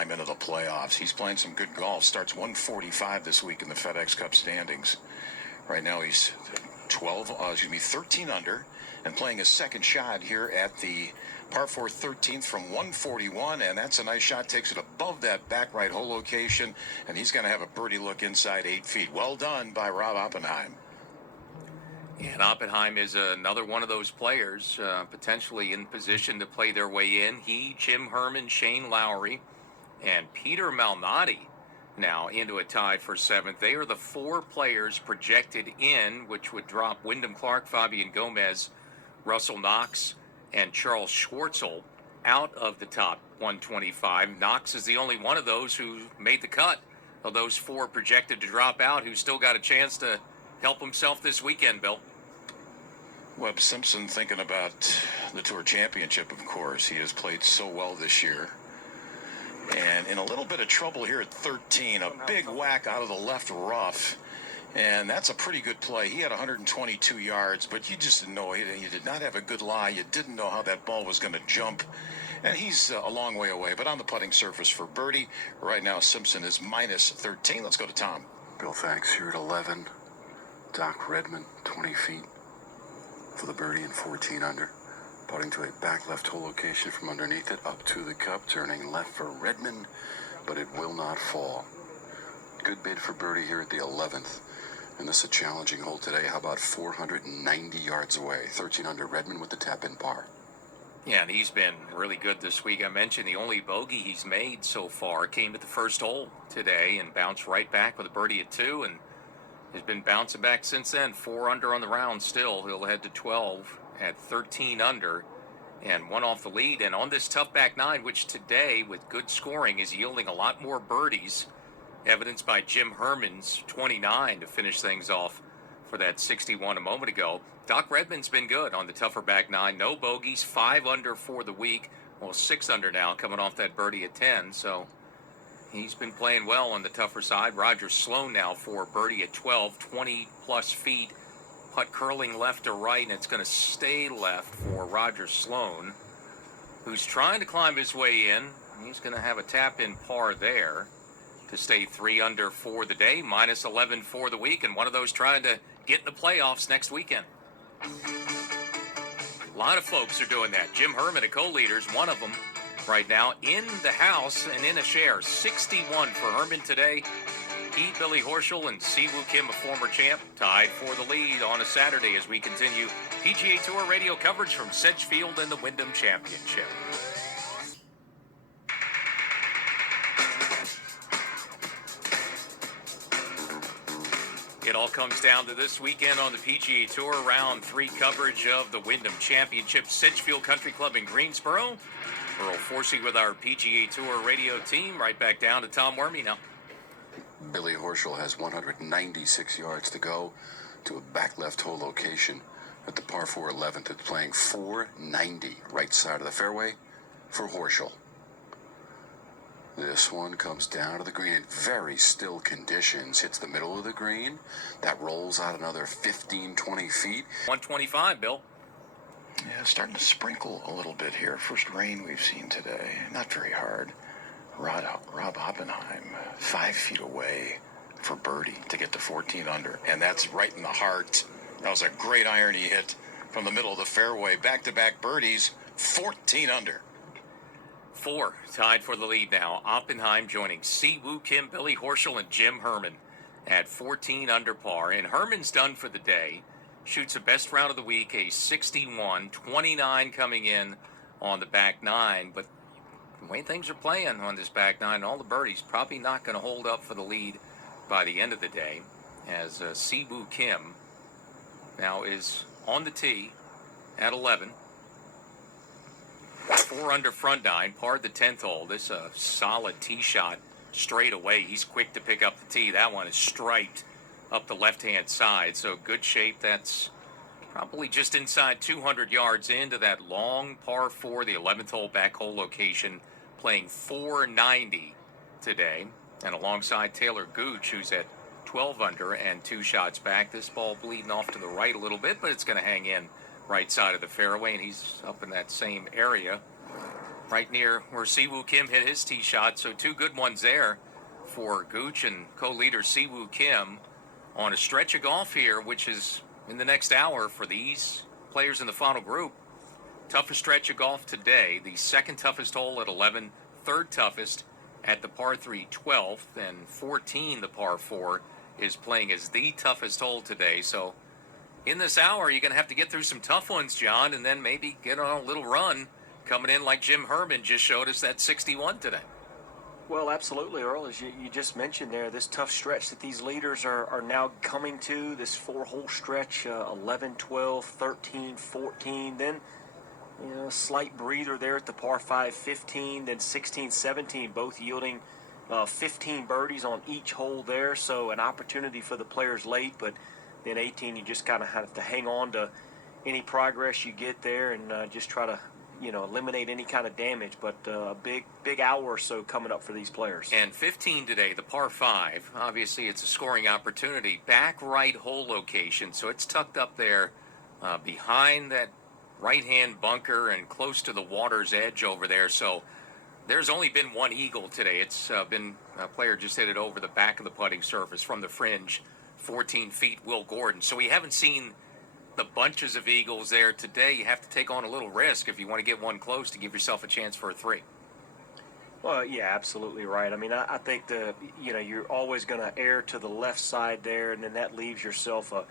I'm into the playoffs. He's playing some good golf. Starts 145 this week in the FedEx Cup standings. Right now he's 13 under and playing his second shot here at the par 4 13th from 141, and that's a nice shot. Takes it above that back right hole location, and he's going to have a birdie look inside 8 feet. Well done by Rob Oppenheim. And Oppenheim is another one of those players potentially in position to play their way in. He, Jim Herman, Shane Lowry, and Peter Malnati now into a tie for 7th. They are the 4 players projected in, which would drop Wyndham Clark, Fabian Gomez, Russell Knox, and Charles Schwartzel out of the top 125. Knox is the only one of those who made the cut of those 4 projected to drop out, who still got a chance to help himself this weekend, Bill. Webb Simpson thinking about the Tour Championship, of course. He has played so well this year. And in a little bit of trouble here at 13. A big whack out of the left rough. And that's a pretty good play. He had 122 yards, but you just didn't know. You did not have a good lie. You didn't know how that ball was going to jump. And he's a long way away, but on the putting surface for birdie. Right now, Simpson is minus 13. Let's go to Tom. Bill, thanks. Here at 11. Doc Redman, 20 feet for the birdie and 14 under. Putting to a back left hole location from underneath it, up to the cup, turning left for Redman, but it will not fall. Good bid for birdie here at the 11th. And this is a challenging hole today. How about 490 yards away? 13 under. Redman with the tap-in par. Yeah, and he's been really good this week. I mentioned the only bogey he's made so far came at the first hole today and bounced right back with a birdie at 2, and has been bouncing back since then. 4 under on the round still. He'll head to 12 at 13 under and 1 off the lead. And on this tough back 9, which today with good scoring is yielding a lot more birdies, evidenced by Jim Herman's 29 to finish things off for that 61 a moment ago. Doc Redman's been good on the tougher back 9. No bogeys, 5 under for the week. Well, 6 under now coming off that birdie at 10. So he's been playing well on the tougher side. Roger Sloan now for birdie at 12, 20-plus feet. Putt curling left to right, and it's going to stay left for Roger Sloan, who's trying to climb his way in. He's going to have a tap-in par there to stay 3 under for the day, minus 11 for the week, and one of those trying to get in the playoffs next weekend. A lot of folks are doing that. Jim Herman, a co-leader's one of them right now in the house and in a share. 61 for Herman today. He, Billy Horschel, and Siwoo Kim, a former champ, tied for the lead on a Saturday as we continue PGA Tour radio coverage from Sedgefield and the Wyndham Championship. It all comes down to this weekend on the PGA Tour, round 3 coverage of the Wyndham Championship, Sedgefield Country Club in Greensboro. Earl Forsey with our PGA Tour radio team. Right back down to Tom Wormy now. Billy Horschel has 196 yards to go to a back left hole location at the par 4 11th. It's playing 490 right side of the fairway for Horschel. This one comes down to the green in very still conditions. Hits the middle of the green. That rolls out another 15, 20 feet. 125, Bill. Yeah, starting to sprinkle a little bit here. First rain we've seen today. Not very hard. Rob Oppenheim, 5 feet away for birdie to get to 14 under. And that's right in the heart. That was a great iron he hit from the middle of the fairway. Back-to-back birdies, 14 under. 4 tied for the lead now. Oppenheim joining Siwoo Kim, Billy Horschel, and Jim Herman at 14 under par. And Herman's done for the day. Shoots a best round of the week, a 61, 29 coming in on the back 9. But the way things are playing on this back 9, all the birdies probably not going to hold up for the lead by the end of the day, as Siwoo Kim now is on the tee at 11. 4 under front 9, parred the 10th hole. This is a solid tee shot straight away. He's quick to pick up the tee. That one is striped up the left-hand side, so good shape. That's probably just inside 200 yards into that long par 4, the 11th hole back hole location, playing 490 today. And alongside Taylor Gooch, who's at 12 under and 2 shots back. This ball bleeding off to the right a little bit, but it's going to hang in right side of the fairway, and he's up in that same area right near where Siwoo Kim hit his tee shot. So 2 good ones there for Gooch and co-leader Siwoo Kim on a stretch of golf here, which is in the next hour for these players in the final group. Toughest stretch of golf today, the second toughest hole at 11, third toughest at the par 3 12th, and 14, the par 4, is playing as the toughest hole today. So in this hour, you're going to have to get through some tough ones, John, and then maybe get on a little run coming in like Jim Herman just showed us that 61 today. Well, absolutely, Earl. As you just mentioned there, this tough stretch that these leaders are now coming to, this 4-hole stretch, 11, 12, 13, 14, then a slight breather there at the par 5, 15, then 16, 17, both yielding 15 birdies on each hole there. So an opportunity for the players late, but then 18, you just kind of have to hang on to any progress you get there and just try to eliminate any kind of damage. But a big hour or so coming up for these players. And 15 today, the par 5. Obviously, it's a scoring opportunity. Back right hole location, so it's tucked up there behind that right-hand bunker and close to the water's edge over there. So there's only been one eagle today. It's been a player just hit it over the back of the putting surface from the fringe, 14 feet, Will Gordon. So we haven't seen the bunches of eagles there today. You have to take on a little risk if you want to get one close to give yourself a chance for a 3. Well, yeah, absolutely right. I mean, I think you're always going to err to the left side there, and then that leaves yourself a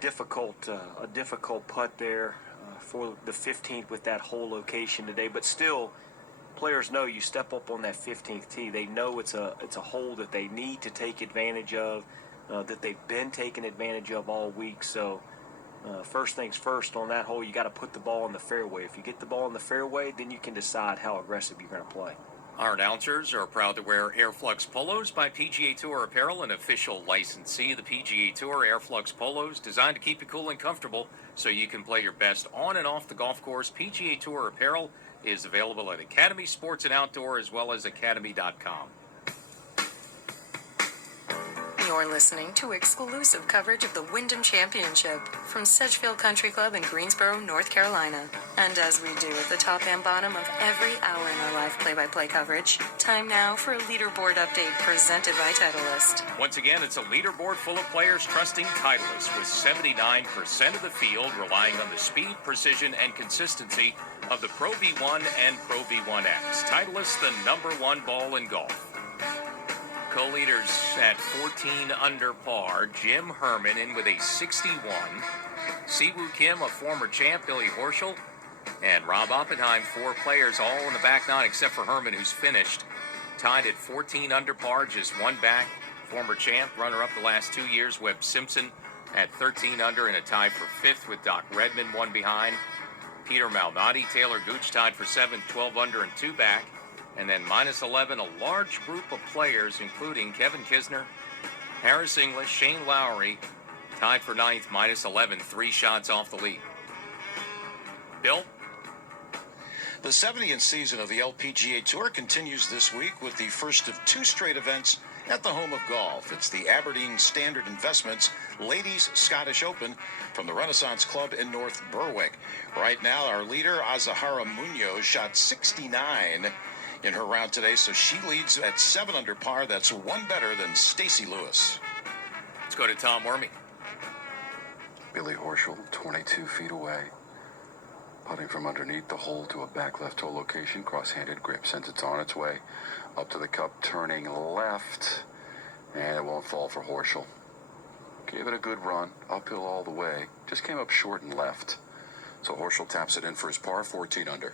difficult putt there for the 15th with that hole location today. But still, players know you step up on that 15th tee, they know it's a hole that they need to take advantage of, that they've been taking advantage of all week. So first things first, on that hole, you got to put the ball in the fairway. If you get the ball in the fairway, then you can decide how aggressive you're going to play. Our announcers are proud to wear Airflux Polos by PGA Tour Apparel, an official licensee of the PGA Tour. Airflux Polos, designed to keep you cool and comfortable so you can play your best on and off the golf course. PGA Tour Apparel is available at Academy Sports and Outdoor as well as academy.com. You're listening to exclusive coverage of the Wyndham Championship from Sedgefield Country Club in Greensboro, North Carolina. And as we do at the top and bottom of every hour in our live play-by-play coverage, time now for a leaderboard update presented by Titleist. Once again, it's a leaderboard full of players trusting Titleist, with 79% of the field relying on the speed, precision, and consistency of the Pro V1 and Pro V1X. Titleist, the #1 ball in golf. Co-leaders at 14 under par. Jim Herman in with a 61. Siwoo Kim, a former champ, Billy Horschel, and Rob Oppenheim, 4 players all in the back 9 except for Herman, who's finished. Tied at 14 under par, just 1 back. Former champ, runner-up the last 2 years, Webb Simpson at 13 under and a tie for 5th with Doc Redman, 1 behind. Peter Malnati, Taylor Gooch tied for 7th, 12 under and 2 back. And then -11, a large group of players, including Kevin Kisner, Harris English, Shane Lowry, tied for 9th, -11, 3 shots off the lead. Bill? The 70th season of the LPGA Tour continues this week with the first of 2 straight events at the home of golf. It's the Aberdeen Standard Investments Ladies Scottish Open from the Renaissance Club in North Berwick. Right now, our leader, Azahara Munoz, shot 69 in her round today, so she leads at 7 under par. That's 1 better than Stacey Lewis. Let's go to Tom Wormy. Billy Horschel, 22 feet away. Putting from underneath the hole to a back left hole location. Cross-handed grip since it's on its way up to the cup, turning left. And it won't fall for Horschel. Gave it a good run, uphill all the way. Just came up short and left. So Horschel taps it in for his par, 14 under.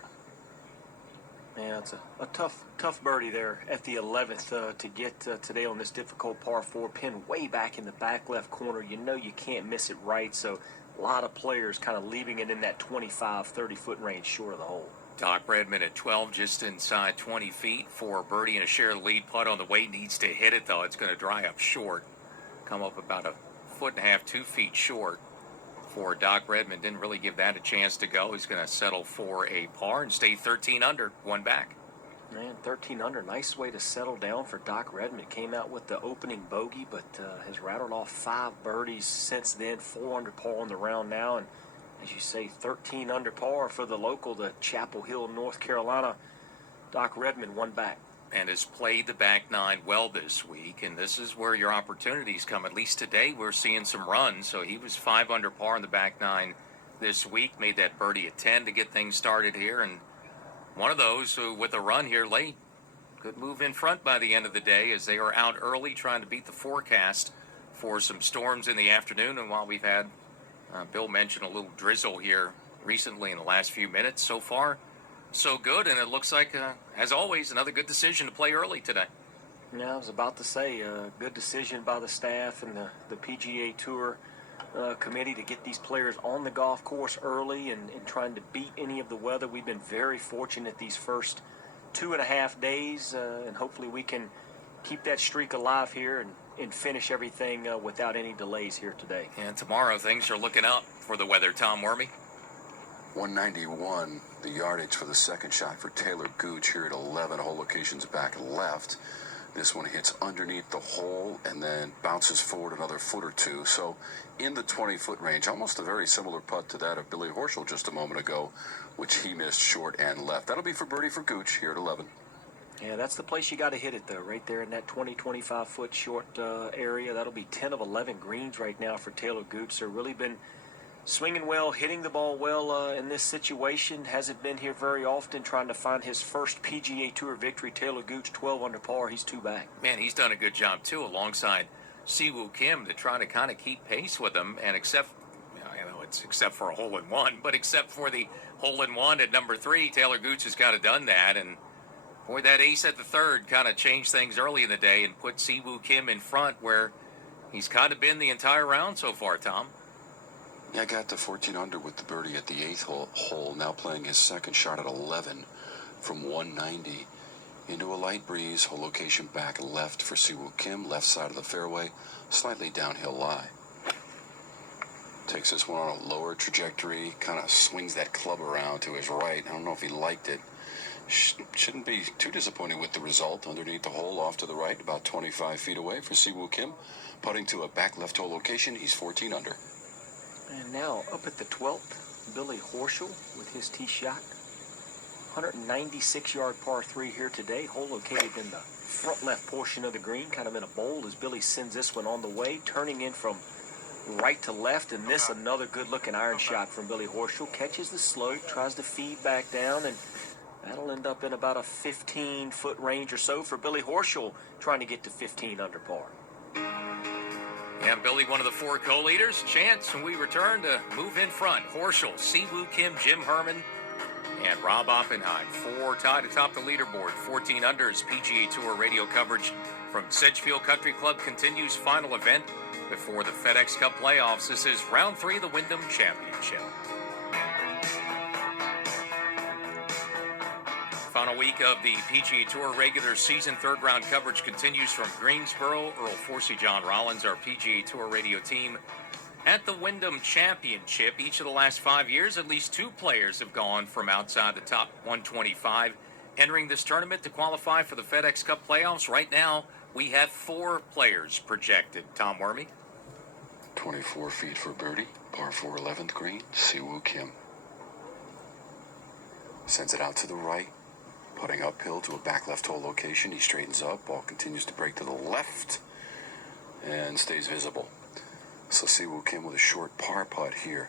Yeah, it's a tough birdie there at the 11th to get today on this difficult par 4, pinned way back in the back left corner. You know you can't miss it right, so a lot of players kind of leaving it in that 25, 30-foot range short of the hole. Doc Redman at 12, just inside 20 feet for a birdie and a share of the lead. Putt on the way, needs to hit it, though. It's going to dry up short. Come up about 1.5 feet, 2 feet short for Doc Redman. Didn't really give that a chance to go. He's going to settle for a par and stay 13 under, 1 back. Man, 13 under, nice way to settle down for Doc Redman. Came out with the opening bogey, but has rattled off 5 birdies since then, 4 under par on the round now, and as you say, 13 under par for the local, the Chapel Hill, North Carolina Doc Redman one back. And has played the back nine well this week, and this is where your opportunities come. At least today we're seeing some runs. So he was 5 under par in the back nine this week, made that birdie at 10 to get things started here, and one of those who, with a run here late, could move in front by the end of the day, as they are out early trying to beat the forecast for some storms in the afternoon. And while we've had, Bill mentioned, a little drizzle here recently in the last few minutes, so far so good, and it looks like, as always, another good decision to play early today. Yeah, I was about to say, good decision by the staff and the PGA Tour committee to get these players on the golf course early and trying to beat any of the weather. We've been very fortunate these first 2.5 days, and hopefully we can keep that streak alive here and finish everything without any delays here today. And tomorrow things are looking up for the weather, Tom Wormy. 191, the yardage for the second shot for Taylor Gooch here at 11. Hole locations back left. This one hits underneath the hole and then bounces forward another foot or two. So in the 20-foot range, almost a very similar putt to that of Billy Horschel just a moment ago, which he missed short and left. That'll be for birdie for Gooch here at 11. Yeah, that's the place you got to hit it, though, right there in that 25 foot short area. That'll be 10 of 11 greens right now for Taylor Gooch. They've really been swinging well, hitting the ball well in this situation. Hasn't been here very often, trying to find his first PGA Tour victory. Taylor Gooch, 12 under par. He's 2 back. Man, he's done a good job, too, alongside Siwoo Kim to try to kind of keep pace with him. And except for a hole-in-one, but except for the hole-in-one at number 3, Taylor Gooch has kind of done that. And boy, that ace at the third kind of changed things early in the day and put Siwoo Kim in front, where he's kind of been the entire round so far, Tom. Yeah, I got to 14 under with the birdie at the 8th hole, now playing his second shot at 11 from 190 into a light breeze. Hole location back left for Siwoo Kim, left side of the fairway, slightly downhill lie. Takes this one on a lower trajectory, kind of swings that club around to his right. I don't know if he liked it. Shouldn't be too disappointed with the result. Underneath the hole off to the right, about 25 feet away for Siwoo Kim. Putting to a back left hole location, he's 14 under. And now up at the 12th, Billy Horschel with his tee shot. 196-yard par 3 here today. Hole located in the front left portion of the green, kind of in a bowl as Billy sends this one on the way, turning in from right to left. And this another good-looking iron shot from Billy Horschel. Catches the slope, tries to feed back down, and that'll end up in about a 15-foot range or so for Billy Horschel, trying to get to 15 under par. And Billy, one of the 4 co-leaders. Chance, when we return, to move in front. Horschel, Siwoo Kim, Jim Herman, and Rob Oppenheim. 4 tied atop the leaderboard. 14 unders. PGA Tour radio coverage from Sedgefield Country Club continues. Final event before the FedEx Cup playoffs. This is round 3 of the Wyndham Championship. Final week of the PGA Tour regular season. 3rd round coverage continues from Greensboro. Earl Forsey, John Rollins, our PGA Tour radio team at the Wyndham Championship. Each of the last 5 years, at least 2 players have gone from outside the top 125 entering this tournament to qualify for the FedEx Cup playoffs. Right now, we have 4 players projected. Tom Wormy. 24 feet for birdie, par 4 11th green, Siwoo Kim. Sends it out to the right. Putting uphill to a back left hole location. He straightens up. Ball continues to break to the left and stays visible. So Siwoo Kim with a short par putt here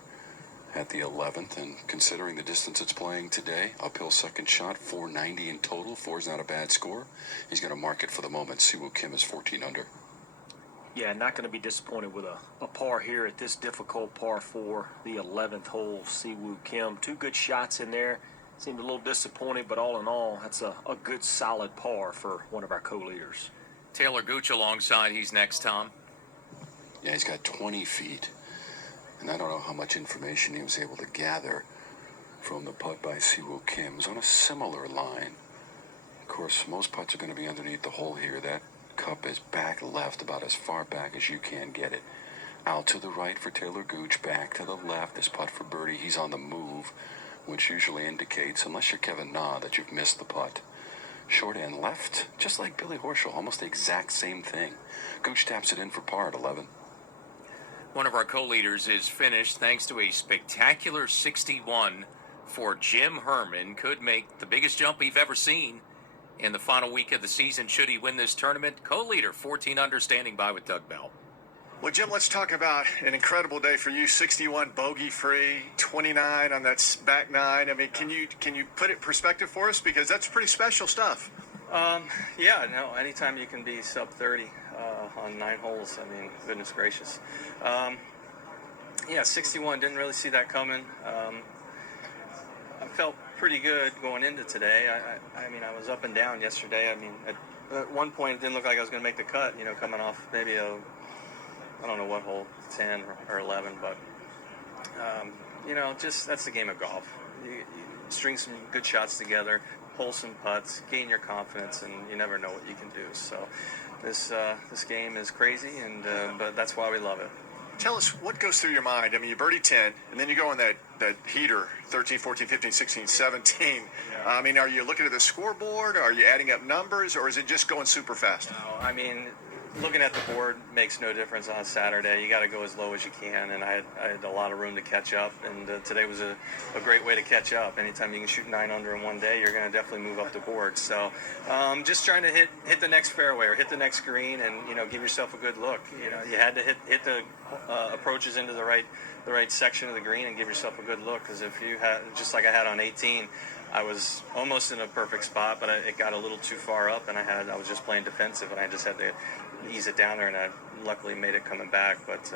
at the 11th. And considering the distance it's playing today, uphill second shot, 490 in total. 4 is not a bad score. He's going to mark it for the moment. Siwoo Kim is 14 under. Yeah, not going to be disappointed with a par here at this difficult par 4, the 11th hole. Siwoo Kim, 2 good shots in there. Seemed a little disappointed, but all in all, that's a good solid par for one of our co-leaders. Taylor Gooch alongside. He's next, Tom. Yeah, he's got 20 feet. And I don't know how much information he was able to gather from the putt by Siwoo Kim. It was on a similar line. Of course, most putts are going to be underneath the hole here. That cup is back left, about as far back as you can get it. Out to the right for Taylor Gooch, back to the left. This putt for birdie. He's on the move, which usually indicates, unless you're Kevin Na, that you've missed the putt. Short and left, just like Billy Horschel, almost the exact same thing. Gooch taps it in for par at 11. One of our co-leaders is finished thanks to a spectacular 61 for Jim Herman could make the biggest jump we've ever seen in the final week of the season should he win this tournament. Co-leader, 14 under, standing by with Doug Bell. Well, Jim, let's talk about an incredible day for you. 61 bogey-free, 29 on that back nine. I mean, can you put it in perspective for us? Because that's pretty special stuff. Yeah, no, anytime you can be sub 30 on 9 holes, I mean, goodness gracious. Yeah, 61, didn't really see that coming. I felt pretty good going into today. I mean, I was up and down yesterday. I mean, at one point, it didn't look like I was going to make the cut, coming off maybe I don't know what hole, 10 or 11, but, just that's the game of golf. You string some good shots together, pull some putts, gain your confidence, and you never know what you can do. So this game is crazy, but that's why we love it. Tell us what goes through your mind. I mean, you birdie 10, and then you go on that heater, 13, 14, 15, 16, 17. Yeah. I mean, are you looking at the scoreboard? Are you adding up numbers? Or is it just going super fast? No, I mean, looking at the board makes no difference on a Saturday. You got to go as low as you can, and I had a lot of room to catch up, and today was a great way to catch up. Anytime you can shoot 9 under in one day, you're going to definitely move up the board. So just trying to hit the next fairway or hit the next green, and give yourself a good look. You had to hit the approaches into the right section of the green and give yourself a good look, because if you had, just like I had on 18, I was almost in a perfect spot, but it got a little too far up, and I was just playing defensive, and I just had to ease it down there, and I luckily made it coming back. But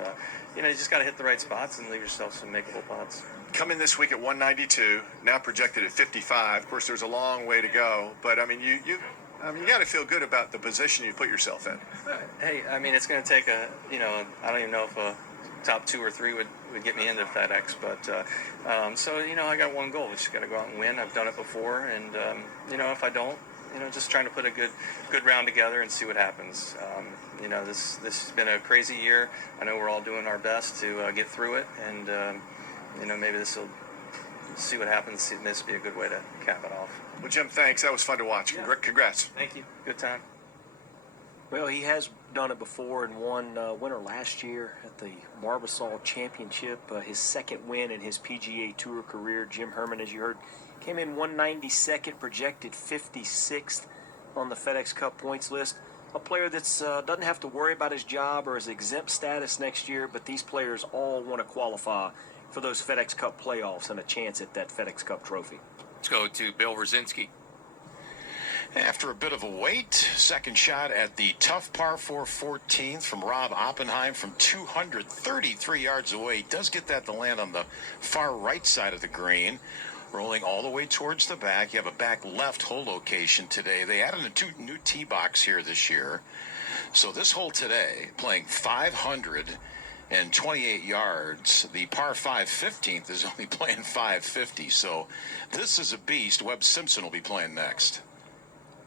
you just got to hit the right spots and leave yourself some makeable putts. Come in this week at 192, now projected at 55. Of course, there's a long way to go, but I mean, you got to feel good about the position you put yourself in. Hey, I mean, it's going to take I don't even know if a top 2 or 3 would get me into FedEx, but so I got one goal. We just got to go out and win. I've done it before, and if I don't, just trying to put a good round together and see what happens. This has been a crazy year. I know we're all doing our best to get through it, and maybe this will see what happens. This will be a good way to cap it off. Well, Jim, thanks. That was fun to watch. Yeah. Congrats. Thank you. Good time. Well, he has done it before and won winner last year at the Barbasol Championship. His second win in his PGA Tour career. Jim Herman, as you heard, came in 192nd, projected 56th on the FedEx Cup points list. A player that doesn't have to worry about his job or his exempt status next year, but these players all want to qualify for those FedEx Cup playoffs and a chance at that FedEx Cup trophy. Let's go to Bill Rosinski. After a bit of a wait, second shot at the tough par 4 14th from Rob Oppenheim from 233 yards away. Does get that to land on the far right side of the green. Rolling all the way towards the back. You have a back left hole location today. They added a new tee box here this year. So this hole today, playing 528 yards. The par 5 15th is only playing 550. So this is a beast. Webb Simpson will be playing next.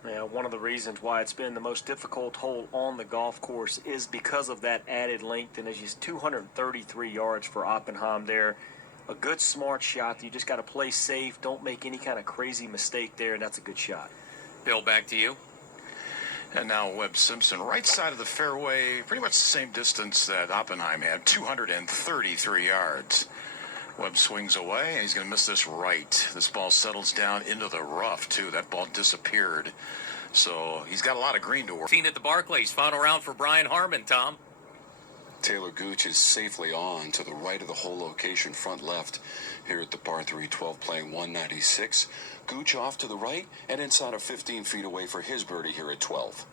Yeah, one of the reasons why it's been the most difficult hole on the golf course is because of that added length. And as you 233 yards for Oppenheim there. A good, smart shot. You just got to play safe. Don't make any kind of crazy mistake there, and that's a good shot. Bill, back to you. And now Webb Simpson, right side of the fairway, pretty much the same distance that Oppenheim had, 233 yards. Webb swings away, and he's going to miss this right. This ball settles down into the rough, too. That ball disappeared. So he's got a lot of green to work. Seen at the Barclays, final round for Brian Harmon, Tom. Taylor Gooch is safely on to the right of the hole location, front left, here at the par 3 12, playing 196. Gooch off to the right and inside of 15 feet away for his birdie here at 12.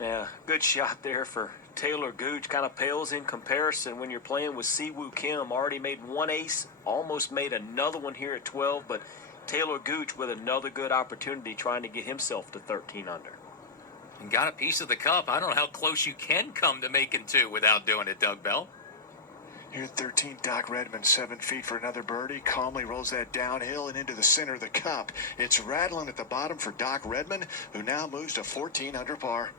Yeah, good shot there for Taylor Gooch. Kind of pales in comparison when you're playing with Siwoo Kim. Already made one ace, almost made another one here at 12, but Taylor Gooch with another good opportunity trying to get himself to 13 under. And got a piece of the cup. I don't know how close you can come to making 2 without doing it, Doug Bell. Here at 13, Doc Redman, 7 feet for another birdie. Calmly rolls that downhill and into the center of the cup. It's rattling at the bottom for Doc Redman, who now moves to 14 under par.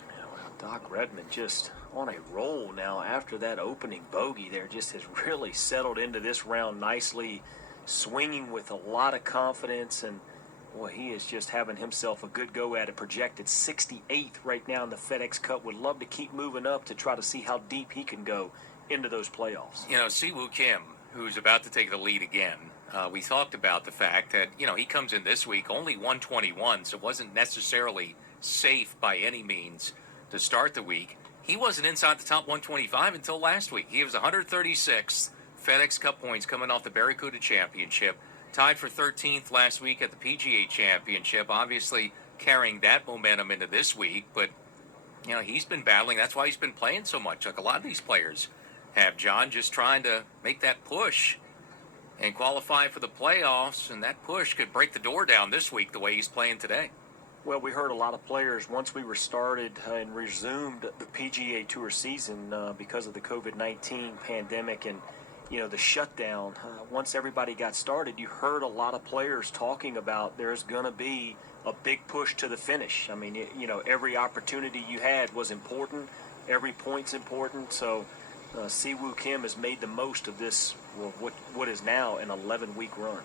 Yeah, well, Doc Redman just on a roll now after that opening bogey there. Just has really settled into this round nicely, swinging with a lot of confidence, and boy, he is just having himself a good go at it. Projected 68th right now in the FedEx Cup. Would love to keep moving up to try to see how deep he can go into those playoffs. Siwoo Kim, who's about to take the lead again, we talked about the fact that, he comes in this week only 121, so it wasn't necessarily safe by any means to start the week. He wasn't inside the top 125 until last week. He was 136th FedEx Cup points coming off the Barracuda Championship. Tied for 13th last week at the PGA Championship. Obviously carrying that momentum into this week, but he's been battling. That's why he's been playing so much, like a lot of these players have, John, just trying to make that push and qualify for the playoffs, and that push could break the door down this week the way he's playing today. Well, we heard a lot of players once we were started and resumed the PGA Tour season because of the COVID-19 pandemic and the shutdown. Once everybody got started, you heard a lot of players talking about there's going to be a big push to the finish. I mean, every opportunity you had was important. Every point's important. So Siwoo Kim has made the most of this, what is now an 11-week run.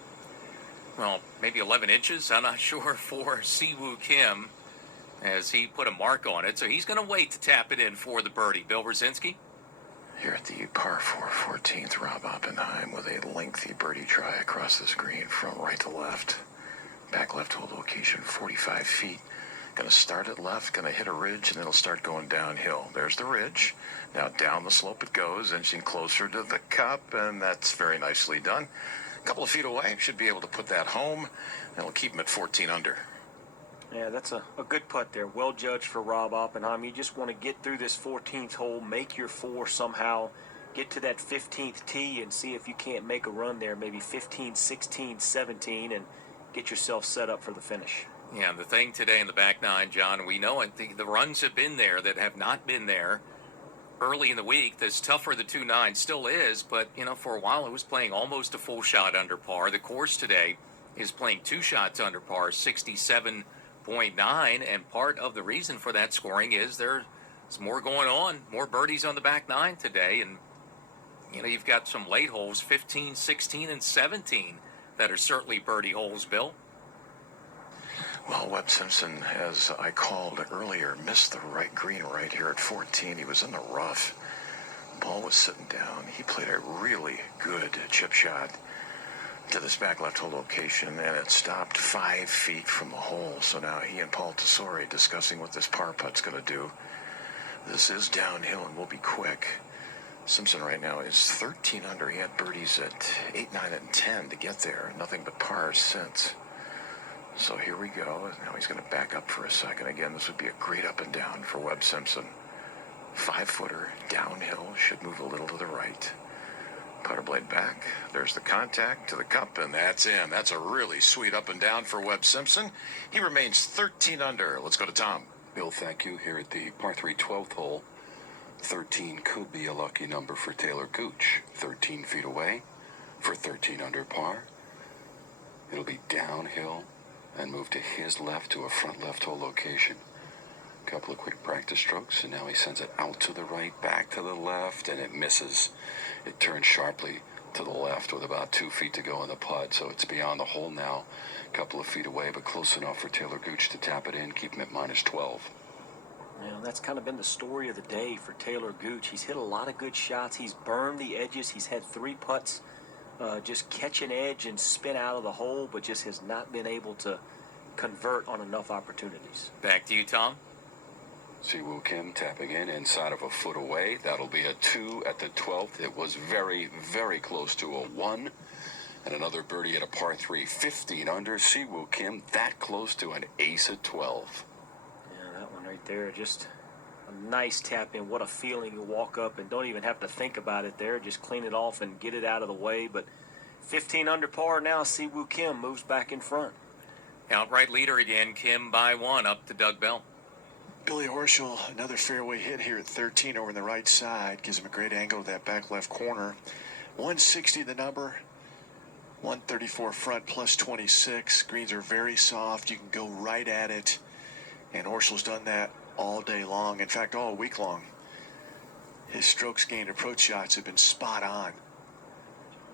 Well, maybe 11 inches, I'm not sure, for Siwoo Kim, as he put a mark on it. So he's going to wait to tap it in for the birdie. Bill Brzezinski? Here at the par 4 14th, Rob Oppenheim with a lengthy birdie try across the screen from right to left. Back left hole location, 45 feet. Going to start at left, going to hit a ridge, and it'll start going downhill. There's the ridge. Now down the slope it goes, inching closer to the cup, and that's very nicely done. A couple of feet away, should be able to put that home, and it'll keep him at 14 under. Yeah, that's a good putt there. Well judged for Rob Oppenheim. You just want to get through this 14th hole, make your 4 somehow, get to that 15th tee and see if you can't make a run there, maybe 15, 16, 17, and get yourself set up for the finish. Yeah, the thing today in the back nine, John, we know it. The runs have been there that have not been there early in the week. This tougher the 2-9 still is, but, for a while it was playing almost a full shot under par. The course today is playing 2 shots under par, 67.9, and part of the reason for that scoring is there's more going on, more birdies on the back nine today, and you've got some late holes, 15, 16, and 17 that are certainly birdie holes, Bill. Well, Webb Simpson, as I called earlier, missed the right green right here at 14. He was in the rough. Ball was sitting down. He played a really good chip shot to this back left hole location, and it stopped 5 feet from the hole. So now he and Paul Tesori discussing what this par putt's going to do. This is downhill and will be quick. Simpson right now is 13 under. He had birdies at 8, 9, and 10 to get there. Nothing but pars since. So here we go. Now he's going to back up for a second. Again, this would be a great up and down for Webb Simpson. 5-footer, downhill, should move a little to the right. Putter blade back. There's the contact to the cup, and that's in. That's a really sweet up and down for Webb Simpson. He remains 13 under. Let's go to Tom. Bill, thank you. Here at the par 3 12th hole, 13 could be a lucky number for Taylor Gooch. 13 feet away for 13 under par. It'll be downhill and move to his left to a front left hole location. Couple of quick practice strokes, and now he sends it out to the right, back to the left, and it misses. It turns sharply to the left with about 2 feet to go in the putt, so it's beyond the hole now. A couple of feet away, but close enough for Taylor Gooch to tap it in, keep him at -12. That's kind of been the story of the day for Taylor Gooch. He's hit a lot of good shots. He's burned the edges. He's had 3 putts just catch an edge and spin out of the hole, but just has not been able to convert on enough opportunities. Back to you, Tom. Siwoo Kim tapping in inside of a foot away. That'll be a 2 at the 12th. It was very, very close to a 1. And another birdie at a par 3, 15 under. Siwoo Kim that close to an ace at 12. Yeah, that one right there, just a nice tap in. What a feeling. You walk up and don't even have to think about it there. Just clean it off and get it out of the way. But 15 under par now. Siwoo Kim moves back in front. Outright leader again, Kim by 1 up to Doug Bell. Billy Horschel, another fairway hit here at 13 over on the right side. Gives him a great angle to that back left corner. 160 the number. 134 front plus 26. Greens are very soft. You can go right at it. And Horschel's done that all day long. In fact, all week long. His strokes gained approach shots have been spot on.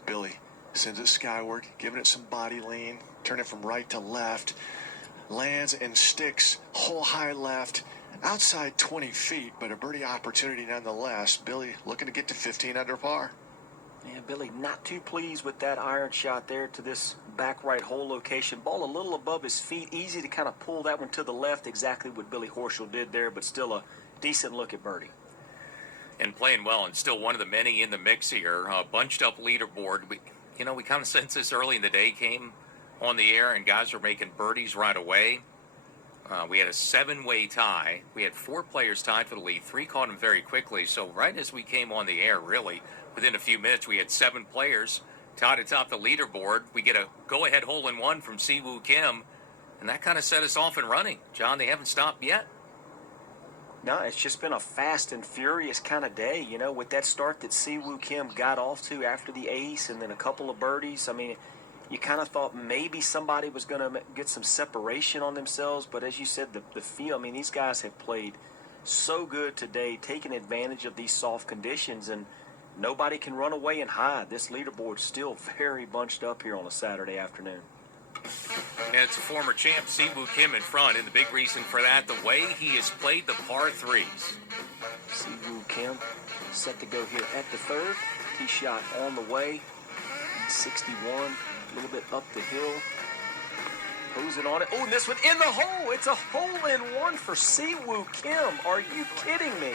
Billy sends it skyward, giving it some body lean. Turn it from right to left. Lands and sticks hole high left. Outside 20 feet, but a birdie opportunity nonetheless. Billy looking to get to 15 under par. Yeah, Billy not too pleased with that iron shot there to this back right hole location. Ball a little above his feet. Easy to kind of pull that one to the left. Exactly what Billy Horschel did there, but still a decent look at birdie. And playing well, and still one of the many in the mix here. Bunched up leaderboard. We kind of sensed this early in the day. Came on the air, and guys were making birdies right away. We had a 7-way tie. We had 4 players tied for the lead. 3 caught him very quickly. So right as we came on the air, really, within a few minutes, we had 7 players tied atop the leaderboard. We get a go-ahead hole-in-one from Siwoo Kim, and that kind of set us off and running. John, they haven't stopped yet. No, it's just been a fast and furious kind of day, with that start that Siwoo Kim got off to after the ace and then a couple of birdies. I mean, you kind of thought maybe somebody was going to get some separation on themselves, but as you said, the feel, I mean, these guys have played so good today, taking advantage of these soft conditions, and nobody can run away and hide. This leaderboard's still very bunched up here on a Saturday afternoon. And it's a former champ, Siwoo Kim, in front, and the big reason for that, the way he has played the par 3s. Siwoo Kim set to go here at the third. Tee shot on the way. 61, a little bit up the hill. Posing on it. Oh, and this one in the hole. It's a hole-in-one for Siwoo Kim. Are you kidding me?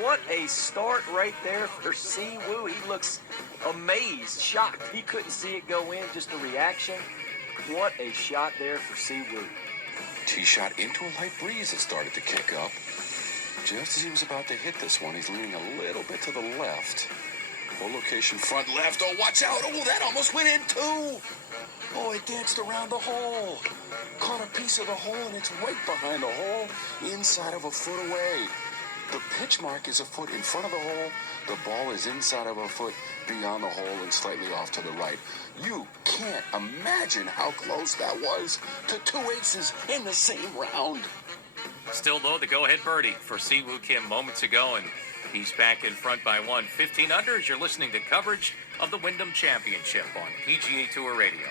What a start right there for Siwoo. He looks amazed, shocked. He couldn't see it go in, just a reaction. What a shot there for Siwoo. Tee shot into a light breeze that started to kick up. Just as he was about to hit this one, he's leaning a little bit to the left. Hole location front left. Oh, watch out. Oh, that almost went in too. Oh, it danced around the hole. Caught a piece of the hole, and it's right behind the hole, inside of a foot away. The pitch mark is a foot in front of the hole. The ball is inside of a foot beyond the hole and slightly off to the right. You can't imagine how close that was to 2 aces in the same round. Still, though, the go-ahead birdie for Siwoo Kim moments ago, and he's back in front by 1. 15 under as you're listening to coverage of the Wyndham Championship on PGA Tour Radio.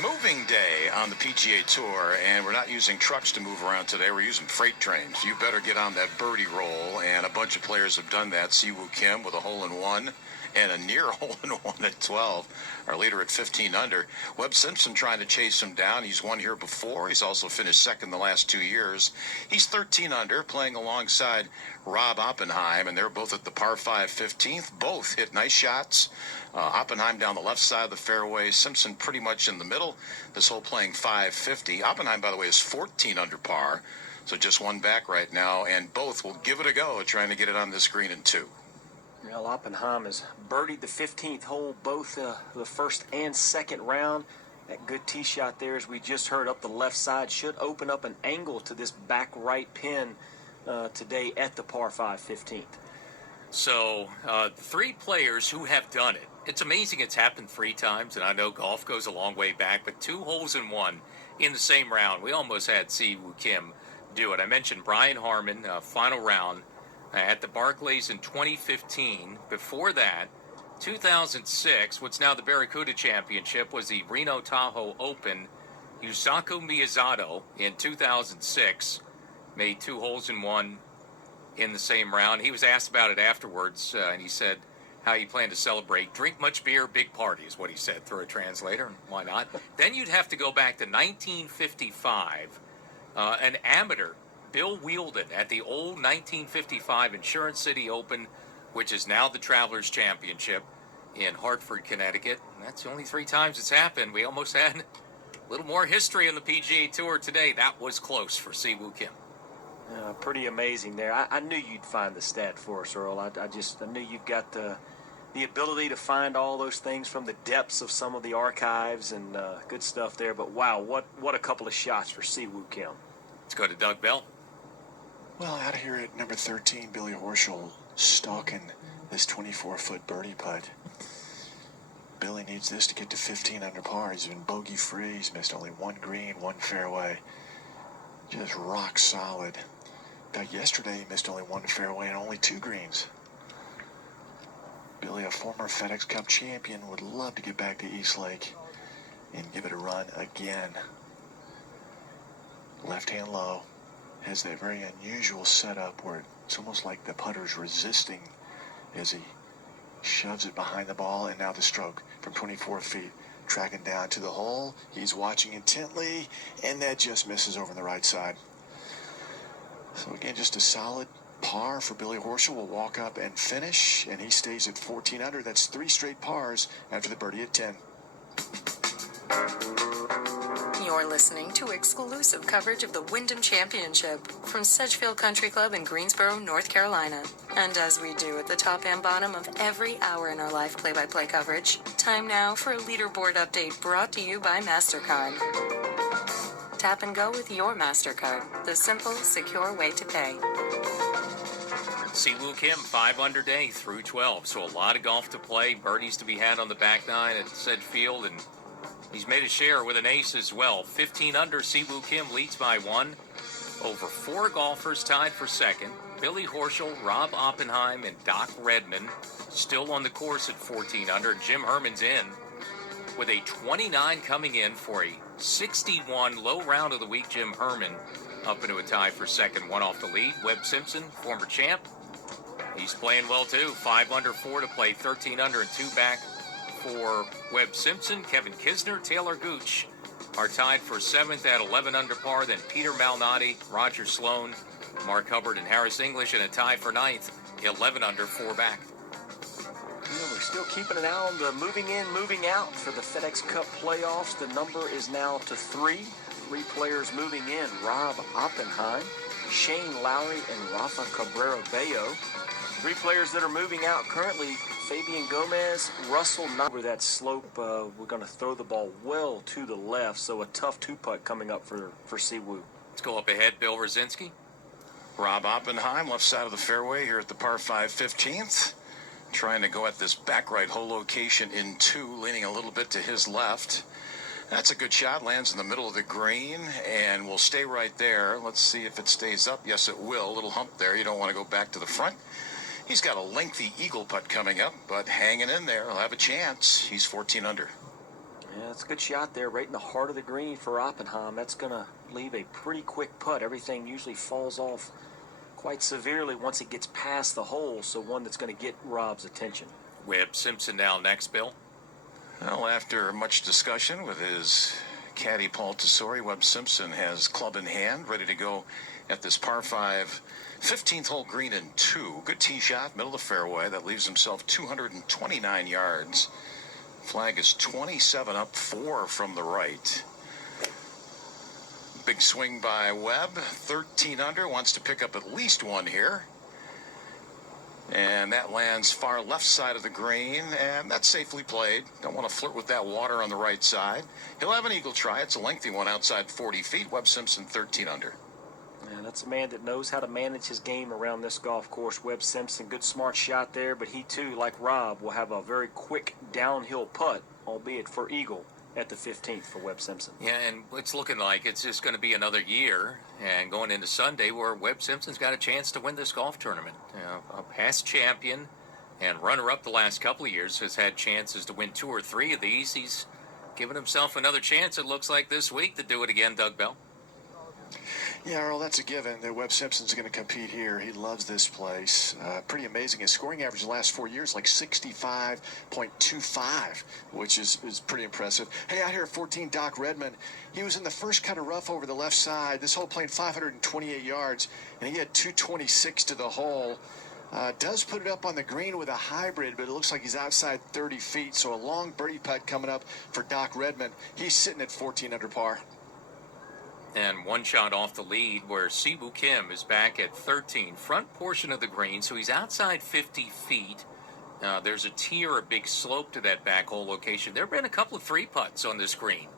Moving day on the PGA Tour, and we're not using trucks to move around today. We're using freight trains. You better get on that birdie roll, and a bunch of players have done that. Siwoo Kim with a hole-in-one and a near hole-in-one at 12. Our leader at 15 under. Webb Simpson trying to chase him down. He's won here before. He's also finished second the last 2 years. He's 13 under, playing alongside Rob Oppenheim, and they're both at the par 5 15th. Both hit nice shots. Oppenheim down the left side of the fairway. Simpson pretty much in the middle. This hole playing 550. Oppenheim, by the way, is 14 under par, so just one back right now, and both will give it a go trying to get it on this green in 2. Well, Oppenheim has birdied the 15th hole, both the first and second round. That good tee shot there, as we just heard, up the left side, should open up an angle to this back right pin today at the par 5 15th. So, 3 players who have done it. It's amazing it's happened 3 times, and I know golf goes a long way back, but 2 holes in 1 in the same round. We almost had Siwoo Kim do it. I mentioned Brian Harman, final round at the Barclays in 2015. Before that, 2006, what's now the Barracuda Championship, was the Reno Tahoe Open. Yusaku Miyazato in 2006 made 2 holes in 1 in the same round. He was asked about it afterwards, and he said how he planned to celebrate. Drink much beer, big party is what he said through a translator, and why not? Then you'd have to go back to 1955. An amateur, Bill Wielden, at the old 1955 Insurance City Open, which is now the Travelers Championship in Hartford, Connecticut. And that's the only 3 times it's happened. We almost had a little more history on the PGA Tour today. That was close for Siwoo Kim. Pretty amazing there. I knew you'd find the stat for us, Earl. I knew you've got the ability to find all those things from the depths of some of the archives, and good stuff there. But wow, what a couple of shots for Siwoo Kim. Let's go to Doug Bell. Well, out here at number 13, Billy Horschel stalking this 24-foot birdie putt. Billy needs this to get to 15 under par. He's been bogey-free. He's missed only 1 green, 1 fairway. Just rock solid. In fact, yesterday he missed only 1 fairway and only 2 greens. Billy, a former FedEx Cup champion, would love to get back to East Lake and give it a run again. Left hand low. has that very unusual setup where it's almost like the putter's resisting as he shoves it behind the ball, and now the stroke from 24 feet, tracking down to the hole. He's watching intently, and that just misses over on the right side. So again, just a solid par for Billy Horschel. Will walk up and finish, and he stays at 14 under. That's 3 straight pars after the birdie at 10. You're listening to exclusive coverage of the Wyndham Championship from Sedgefield Country Club in Greensboro, North Carolina. And as we do at the top and bottom of every hour in our live play-by-play coverage, time now for a leaderboard update brought to you by MasterCard. Tap and go with your MasterCard, the simple, secure way to pay. Siwoo Kim, 5 under day through 12, so a lot of golf to play, birdies to be had on the back nine at Sedgefield, and he's made a share with an ace as well. 15 under, Siwoo Kim leads by 1. Over 4 golfers tied for second. Billy Horschel, Rob Oppenheim, and Doc Redman still on the course at 14 under. Jim Herman's in with a 29 coming in for a 61 low round of the week. Jim Herman up into a tie for second, 1 off the lead. Webb Simpson, former champ, he's playing well too. 5 under 4 to play, 13 under and 2 back for Webb Simpson. Kevin Kisner, Taylor Gooch are tied for 7th at 11 under par. Then Peter Malnati, Roger Sloan, Mark Hubbard, and Harris English in a tie for 9th, 11 under, 4 back. We're still keeping an eye on the moving in, moving out for the FedEx Cup playoffs. The number is now to 3. 3 players moving in: Rob Oppenheim, Shane Lowry, and Rafa Cabrera-Bello. 3 players that are moving out currently: Fabian Gomez, Russell Knox. Over that slope, we're going to throw the ball well to the left, so a tough 2-putt coming up for Siwoo. Let's go up ahead, Bill Rosinski. Rob Oppenheim, left side of the fairway here at the par 5 15th. Trying to go at this back right hole location in 2, leaning a little bit to his left. That's a good shot, lands in the middle of the green, and will stay right there. Let's see if it stays up. Yes, it will. A little hump there. You don't want to go back to the front. He's got a lengthy eagle putt coming up, but hanging in there. He'll have a chance. He's 14 under. Yeah, it's a good shot there, right in the heart of the green for Oppenheim. That's going to leave a pretty quick putt. Everything usually falls off quite severely once it gets past the hole, so one that's going to get Rob's attention. Webb Simpson now next, Bill. Well, after much discussion with his caddy Paul Tesori, Webb Simpson has club in hand, ready to go at this par 5 15th hole green in 2. Good tee shot, middle of the fairway. That leaves himself 229 yards. Flag is 27 up, 4 from the right. Big swing by Webb, 13 under, wants to pick up at least 1 here. And that lands far left side of the green, and that's safely played. Don't want to flirt with that water on the right side. He'll have an eagle try. It's a lengthy one outside 40 feet. Webb Simpson, 13 under. And that's a man that knows how to manage his game around this golf course. Webb Simpson, good smart shot there, but he too, like Rob, will have a very quick downhill putt, albeit for eagle, at the 15th for Webb Simpson. Yeah, and it's looking like it's just going to be another year, and going into Sunday where Webb Simpson's got a chance to win this golf tournament. A past champion and runner-up the last couple of years, has had chances to win 2 or 3 of these. He's given himself another chance, it looks like, this week to do it again, Doug Bell. Yeah, Earl, that's a given that Webb Simpson's going to compete here. He loves this place. Pretty amazing. His scoring average the last 4 years, like 65.25, which is pretty impressive. Hey, out here at 14, Doc Redman. He was in the first cut of rough over the left side. This hole playing 528 yards, and he had 226 to the hole. Does put it up on the green with a hybrid, but it looks like he's outside 30 feet, so a long birdie putt coming up for Doc Redman. He's sitting at 14 under par. And 1 shot off the lead where Siwoo Kim is back at 13, front portion of the green, so he's outside 50 feet. There's a tee or a big slope to that back hole location. There have been a couple of 3 putts on this green,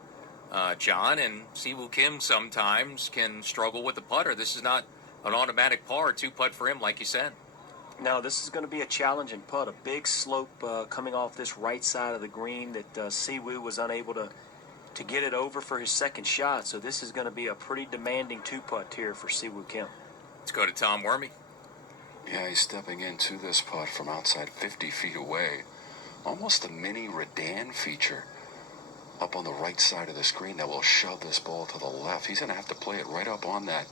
John, and Siwoo Kim sometimes can struggle with the putter. This is not an automatic par, 2 putt for him, like you said. Now, this is going to be a challenging putt, a big slope coming off this right side of the green that Siwoo was unable to get it over for his second shot. So this is going to be a pretty demanding 2-putt here for Siwoo Kim. Let's go to Tom Wormy. Yeah, he's stepping into this putt from outside 50 feet away. Almost a mini Redman feature up on the right side of the screen that will shove this ball to the left. He's going to have to play it right up on that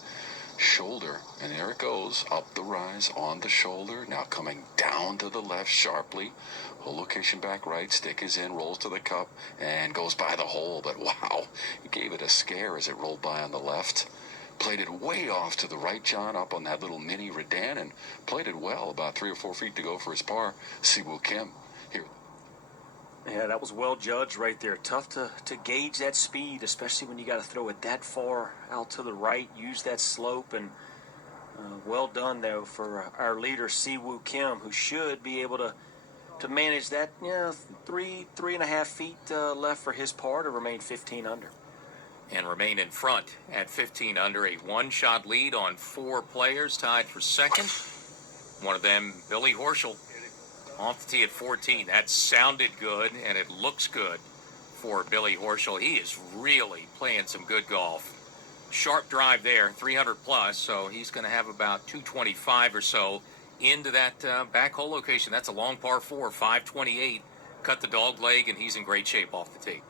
shoulder, and there it goes, up the rise on the shoulder, now coming down to the left sharply, hole location back right, stick is in, rolls to the cup, and goes by the hole, but wow, he gave it a scare as it rolled by on the left. Played it way off to the right, John, up on that little mini Redman, and played it well, about 3 or 4 feet to go for his par. Siwoo Kim here. Yeah, that was well judged right there. Tough to gauge that speed, especially when you got to throw it that far out to the right, use that slope, and well done, though, for our leader, Siwoo Kim, who should be able to manage that, 3.5 feet left for his par to remain 15 under. And remain in front at 15 under, a one-shot lead on 4 players tied for second. One of them, Billy Horschel, off the tee at 14. That sounded good, and it looks good for Billy Horschel. He is really playing some good golf. Sharp drive there, 300 plus, so he's going to have about 225 or so into that back hole location. That's a long par 4, 528. Cut the dog leg, and he's in great shape off the tee.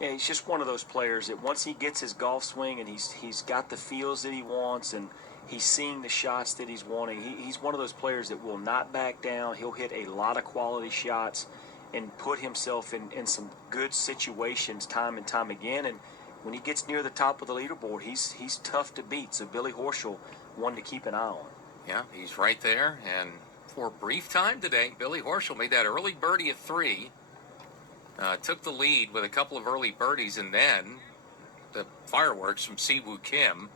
Yeah, he's just one of those players that once he gets his golf swing and he's got the feels that he wants and he's seeing the shots that he's wanting, he's one of those players that will not back down. He'll hit a lot of quality shots and put himself in some good situations time and time again. And when he gets near the top of the leaderboard, he's tough to beat. So Billy Horschel, one to keep an eye on. Yeah, he's right there. And for a brief time today, Billy Horschel made that early birdie at 3. Took the lead with a couple of early birdies, and then the fireworks from Siwoo Kim.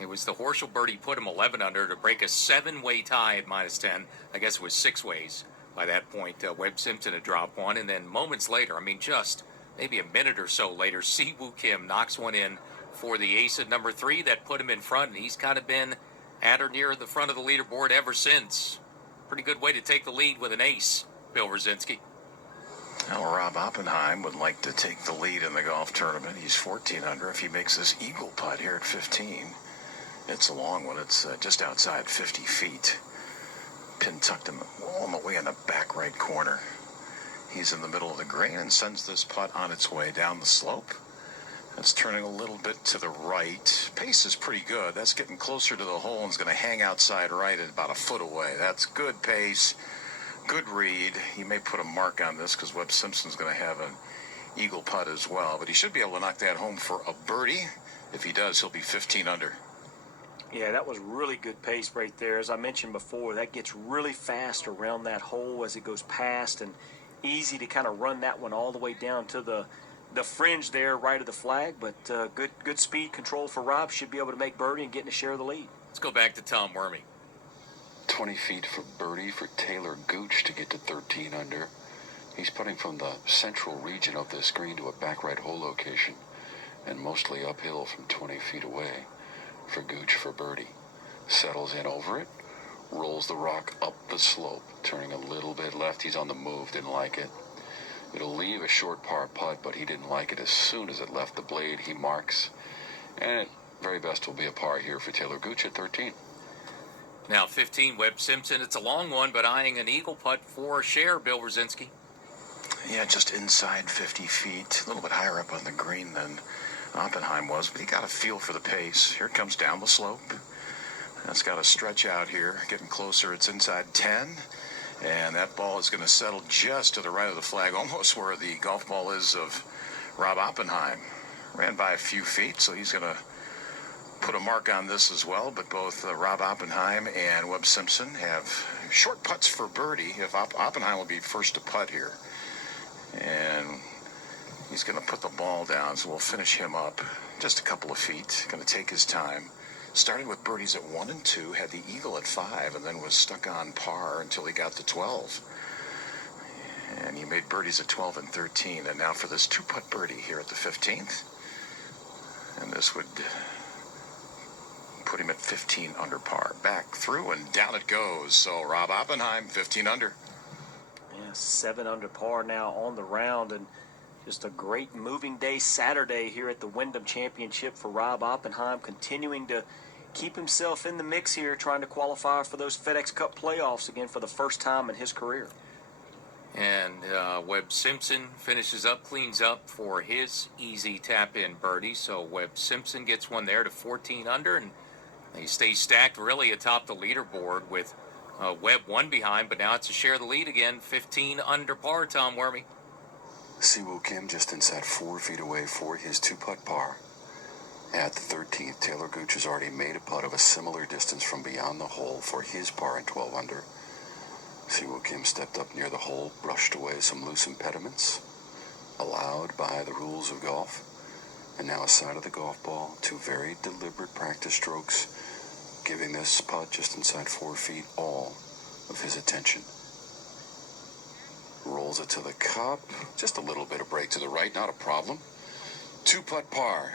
It was the Horschel birdie put him 11 under to break a 7-way tie at -10. I guess it was 6 ways by that point. Webb Simpson had dropped one, and then moments later, just maybe a minute or so later, Siwoo Kim knocks one in for the ace at number 3 that put him in front, and he's kind of been at or near the front of the leaderboard ever since. Pretty good way to take the lead with an ace, Bill Rosinski. Well, Rob Oppenheim would like to take the lead in the golf tournament. He's 14 under. If he makes this eagle putt here at 15, it's a long one. It's just outside 50 feet. Pin tucked him all the way in the back right corner. He's in the middle of the green and sends this putt on its way down the slope. It's turning a little bit to the right. Pace is pretty good. That's getting closer to the hole and is going to hang outside right at about a foot away. That's good pace. Good read. He may put a mark on this because Webb Simpson's going to have an eagle putt as well. But he should be able to knock that home for a birdie. If he does, he'll be 15 under. Yeah, that was really good pace right there. As I mentioned before, that gets really fast around that hole as it goes past, and easy to kind of run that one all the way down to the fringe there right of the flag. But good speed control for Rob. Should be able to make birdie and get in a share of the lead. Let's go back to Tom Wormy. 20 feet for birdie for Taylor Gooch to get to 13 under. He's putting from the central region of this green to a back right hole location, and mostly uphill from 20 feet away for Gooch for birdie. Settles in over it, rolls the rock up the slope, turning a little bit left. He's on the move, didn't like it. It'll leave a short par putt, but he didn't like it as soon as it left the blade. He marks, and at very best will be a par here for Taylor Gooch at 13. Now 15, Webb Simpson. It's a long one, but eyeing an eagle putt for a share, Bill Rosinski. Yeah, just inside 50 feet. A little bit higher up on the green than Oppenheim was, but he got a feel for the pace. Here it comes down the slope. It's got a stretch out here, getting closer. It's inside 10, and that ball is going to settle just to the right of the flag, almost where the golf ball is of Rob Oppenheim. Ran by a few feet, so he's going to put a mark on this as well. But both Rob Oppenheim and Webb Simpson have short putts for birdie. If Oppenheim will be first to putt here, and he's going to put the ball down, so we'll finish him up just a couple of feet. Going to take his time. Starting with birdies at 1 and 2, had the eagle at 5, and then was stuck on par until he got to 12. And he made birdies at 12 and 13. And now for this 2-putt birdie here at the 15th. And this would put him at 15 under par. Back through and down it goes. So Rob Oppenheim, 15 under. Yeah, 7 under par now on the round, and just a great moving day Saturday here at the Wyndham Championship for Rob Oppenheim, continuing to keep himself in the mix here, trying to qualify for those FedEx Cup playoffs again for the first time in his career. And Webb Simpson finishes up, cleans up for his easy tap-in birdie. So Webb Simpson gets one there to 14 under, and He stays stacked really atop the leaderboard with Webb one behind, but now it's a share of the lead again. 15 under par, Tom Wormy. Siwoo Kim just inside 4 feet away for his 2-putt par. At the 13th, Taylor Gooch has already made a putt of a similar distance from beyond the hole for his par and 12 under. Siwoo Kim stepped up near the hole, brushed away some loose impediments allowed by the rules of golf, and now aside of the golf ball, 2 very deliberate practice strokes, giving this putt just inside 4 feet all of his attention. Rolls it to the cup, just a little bit of break to the right, not a problem. 2-putt par.